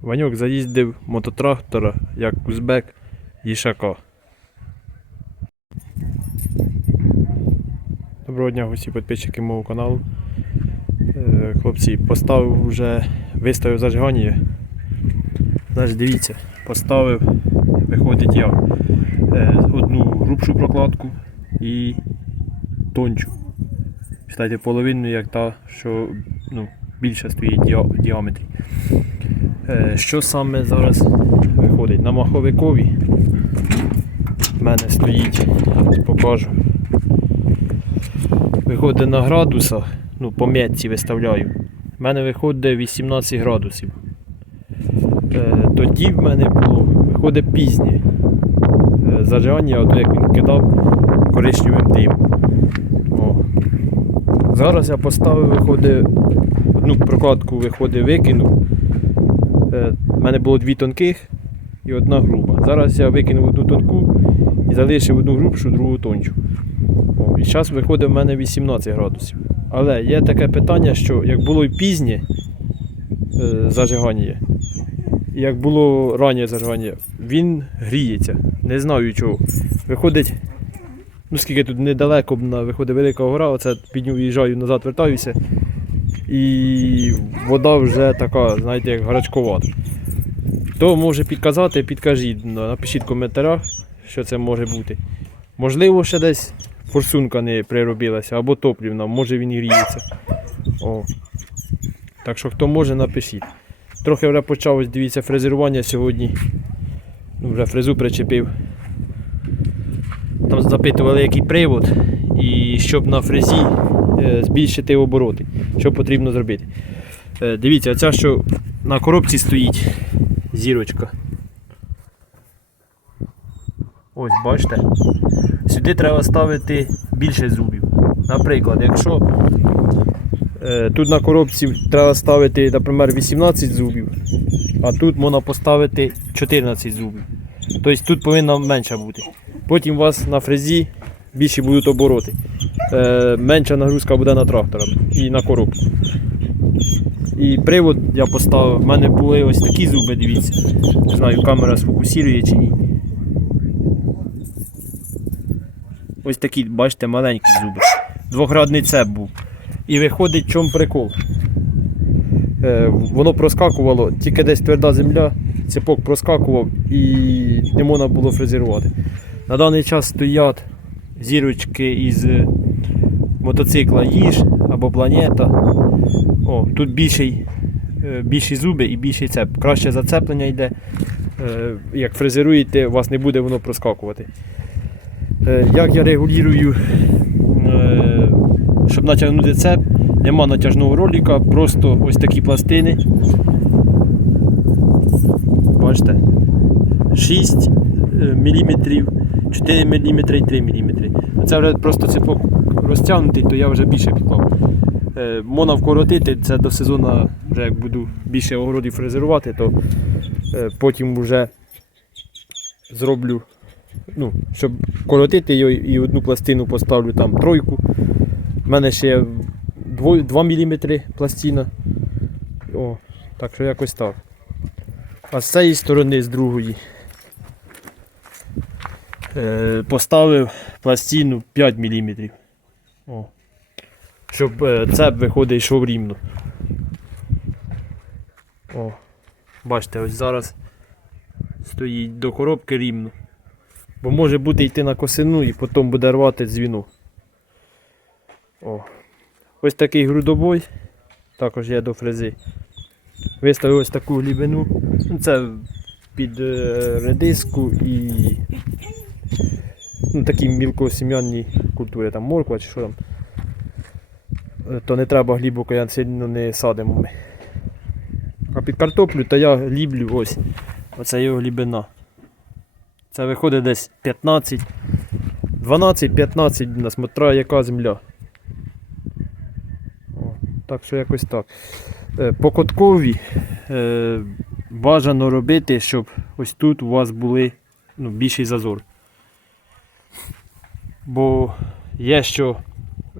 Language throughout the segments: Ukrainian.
Ваньок заїздив мототрактора як узбек їшака. Доброго дня, гості підписчики мого каналу. Е, Хлопці, поставив вже виставив зажигання. Значить, дивіться, поставив, виходить я е, одну грубшу прокладку і тончу. Читайте половину, як та, що ну, більше стоїть діа- діаметрі. Е, Що саме зараз виходить? На маховикові в мене стоїть, покажу. Виходить на градусах, ну по метці виставляю. В мене виходить 18 градусів. Е, Тоді в мене було, виходить пізнє. Е, Зажигання, от як він кидав коричневим димом. Зараз я поставив, виходить, одну прокладку виходить, викинув. Е, У мене було дві тонких і одна груба. Зараз я викинув одну тонку і залишив одну грубшу, другу тончу. І зараз виходить в мене 18 градусів. Але є таке питання, що як було і пізнє е, зажигання, як було раннє зажигання, він гріється. Не знаю чого. Виходить, ну скільки тут недалеко виходить велика гора, оце підню виїжджаю назад, вертаюся. І вода вже така, знаєте, як гарячковата. Хто може підказати, підкажіть, напишіть в коментарях, що це може бути. Можливо, ще десь форсунка не приробилася або топлівна, може він гріється. О. Так що хто може, напишіть. Трохи вже почалось, дивіться, фрезерування сьогодні. Ну, вже фрезу причепив. Там запитували, який привод, і щоб на фрезі збільшити обороти. Що потрібно зробити. Е, дивіться, оця, що на коробці стоїть зірочка. Ось, бачите? Сюди треба ставити більше зубів. Наприклад, якщо е, тут на коробці треба ставити, наприклад, 18 зубів, а тут можна поставити 14 зубів. Тобто тут повинна менша бути. Потім у вас на фрезі більші будуть обороти. Е, менша нагрузка буде на трактора і на коробку. І привод я поставив. У мене були ось такі зуби, дивіться. Не знаю, камера сфокусує чи ні. Ось такі, бачите, маленькі зуби. Двоградний цеп був. І виходить, в чому прикол. Е, воно проскакувало, тільки десь тверда земля, цепок проскакував і не можна було фрезерувати. На даний час стоять зірочки із мотоцикла Їж або планета. О, тут більший, е, більші зуби і більший цеп. Краще зацеплення йде. Е, Як фрезеруєте, у вас не буде воно проскакувати. Е, Як я регулюю, е, щоб натягнути цеп, нема натяжного ролика, просто ось такі пластини. Бачите? 6 мм, 4 мм і 3 мм. Це вже просто цепок розтягнутий, то я вже більше підклав. Е, Можна вкоротити, це до сезону, вже як буду більше огородів фрезерувати, то е, потім вже зроблю, ну, щоб коротити його і одну пластину поставлю там тройку. У мене ще 2 мм пластина. О, так що якось так. А з цієї сторони, з другої, поставив пластину 5 мм. О. Щоб е, цеп виходить йшов рівно. О. Бачите, ось зараз стоїть до коробки рівно. Бо може бути йти на косину і потім буде рвати дзвіну. О. Ось такий грудобой. Також є до фрези. Виставив ось таку глибину. Ну, Це під е, редиску і ну, такі мілкосім'янні культури, там морква чи що там. Е, То не треба глибоко, я сильно не садимо ми. А під картоплю то я гліблю ось. Оце його глибина. Це виходить десь 15, 12-15 на смотра яка земля. О, так що якось так. Е, По коткові е, бажано робити, щоб ось тут у вас були ну, більший зазор. Бо є що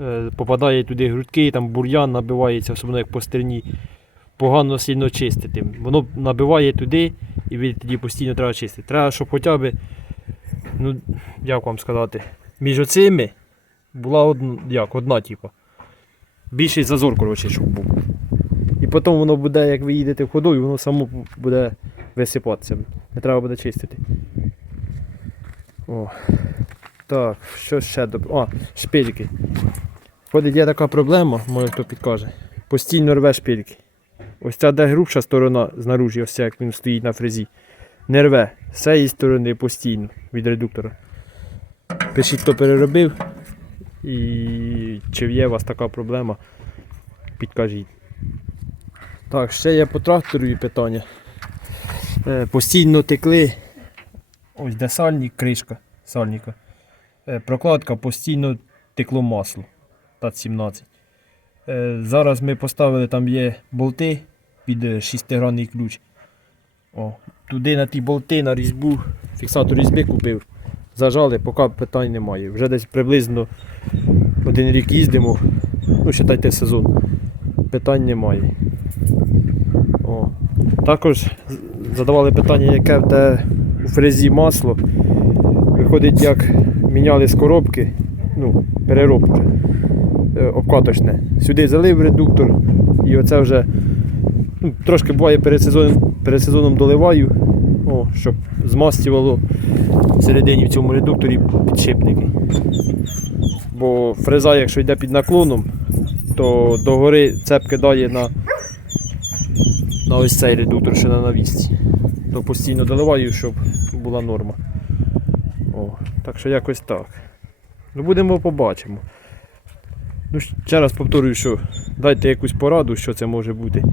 е, попадає туди грудки, там бур'ян набивається, особливо як по стерні. погано сильно чистити. Воно набиває туди і тоді постійно треба чистити. Треба, щоб хоча б, ну, як вам сказати, між оцими була одна, як, одна, типу. Більший зазор, коротше, щоб був. І потім воно буде, як ви їдете в ходу, і воно само буде висипатися. Не треба буде чистити. О. Так, що ще до. А, шпильки. Ходить є така проблема, може хто підкаже. Постійно рве шпильки. Ось ця де грубша сторона знаружі, ось як він стоїть на фрезі. Не рве. З цієї сторони постійно від редуктора. Пишіть, хто переробив. І чи є у вас така проблема, підкажіть. Так, ще є по трактору і питання. Е, постійно текли. Ось де сальник, кришка сальника. Е, прокладка постійно текло масло. ТАТ-17. Е, зараз ми поставили, там є болти під е, шестигранний ключ. О, туди на ті болти, на різьбу, фіксатор різьби купив. Зажали, поки питань немає. Вже десь приблизно один рік їздимо. Ну, вважайте сезон. Питань немає. О. Також задавали питання, яке в те у фрезі масло. Виходить, як міняли з коробки, ну, переробка е, обкаточне. Сюди залив редуктор і оце вже ну, трошки буває перед сезоном, перед сезоном доливаю, о, щоб змастювало всередині в цьому редукторі підшипники. Бо фреза, якщо йде під наклоном, то догори цеп кидає на, на ось цей редуктор, ще на навісці. То постійно доливаю, щоб була норма. О, так що якось так. Ну будемо побачимо. Ну, ще раз повторюю, що дайте якусь пораду, що це може бути.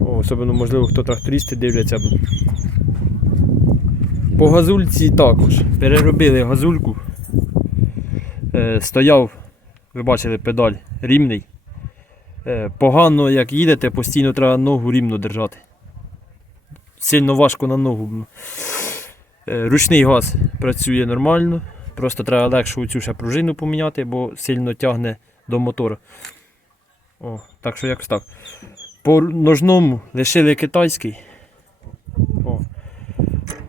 О, особливо, можливо, хто трактористи дивляться. По газульці також. Переробили газульку. Е, стояв, ви бачили, педаль рівний. Е, погано, як їдете, постійно треба ногу рівно держати. Сильно важко на ногу. Е, ручний газ працює нормально. Просто треба легше цю ще пружину поміняти, бо сильно тягне до мотора. О, так що якось так. По ножному лишили китайський. О,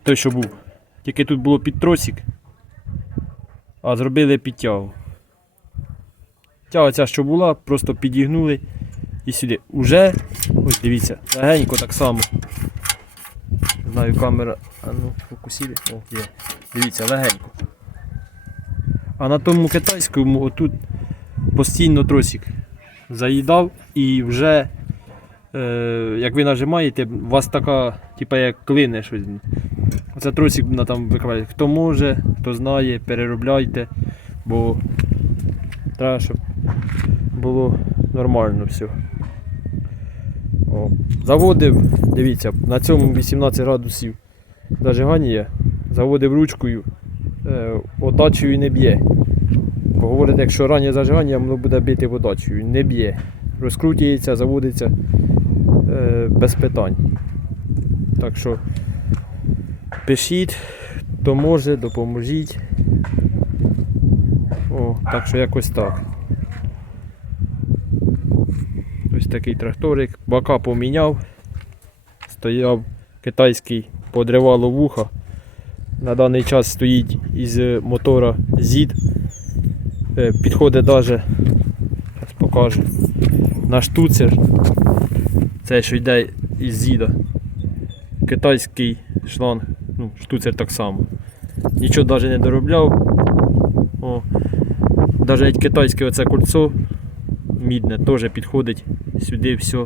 той, що був. Тільки тут було під тросик, а зробили підтягу. Тяга ця, що була, просто підігнули і сюди. Уже, ось дивіться, легенько так само. Знаю, камера. А ну, фокусіли. О, є. Дивіться, легенько. А на тому китайському отут постійно тросик заїдав і вже, е, як ви нажимаєте, у вас така, типа як клине щось. Оце тросик на там викриває. Хто може, хто знає, переробляйте, бо треба, щоб було нормально все. О. Заводив, дивіться, на цьому 18 градусів зажигання, заводив ручкою, е, отачею не б'є. Бо говорить, якщо раннє зажигання, воно буде бити водачею. Не б'є. Розкрутюється, заводиться е, без питань. Так що пишіть, хто може, допоможіть. О, так що якось так. Ось такий тракторик. Бака поміняв. Стояв китайський, подривало вуха. На даний час стоїть із мотора ZID. Е, Підходить навіть, покажу, на штуцер. Це що йде із зіда. Китайський шланг, ну, штуцер так само. Нічого навіть не доробляв. О. Навіть китайське оце кольцо мідне теж підходить сюди все.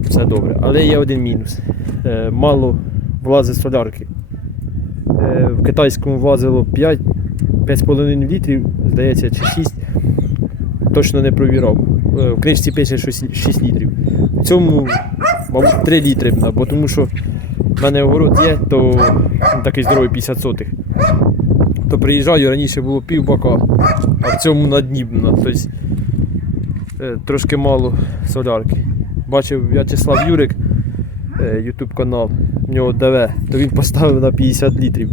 Все добре. Але є один мінус. Е, мало влазить солярки. Е, в китайському влазило 5 5,5 літрів, здається, чи 6. Точно не провірав. Е, В книжці пише, що 6 літрів. В цьому, мабуть, 3 літри, бо тому що в мене огород є, то такий здоровий 50 сотих. То приїжджаю, раніше було пів бака, а в цьому на дні. Тобто трошки мало солярки. Бачив В'ячеслав Юрик, е, YouTube канал, в нього ДВ, то він поставив на 50 літрів.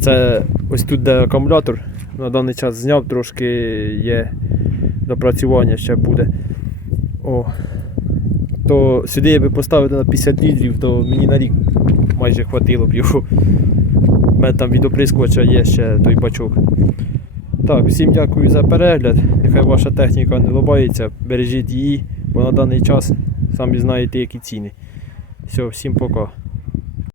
Це ось тут де акумулятор. На даний час зняв, трошки є допрацювання ще буде. О, то сюди я би поставити на 50 літрів, то мені на рік майже хватило б його. У мене там від оприскувача є ще той бачок. Так, всім дякую за перегляд. Нехай ваша техніка не лобається, бережіть її, бо на даний час самі знаєте, які ціни. Все, всім пока.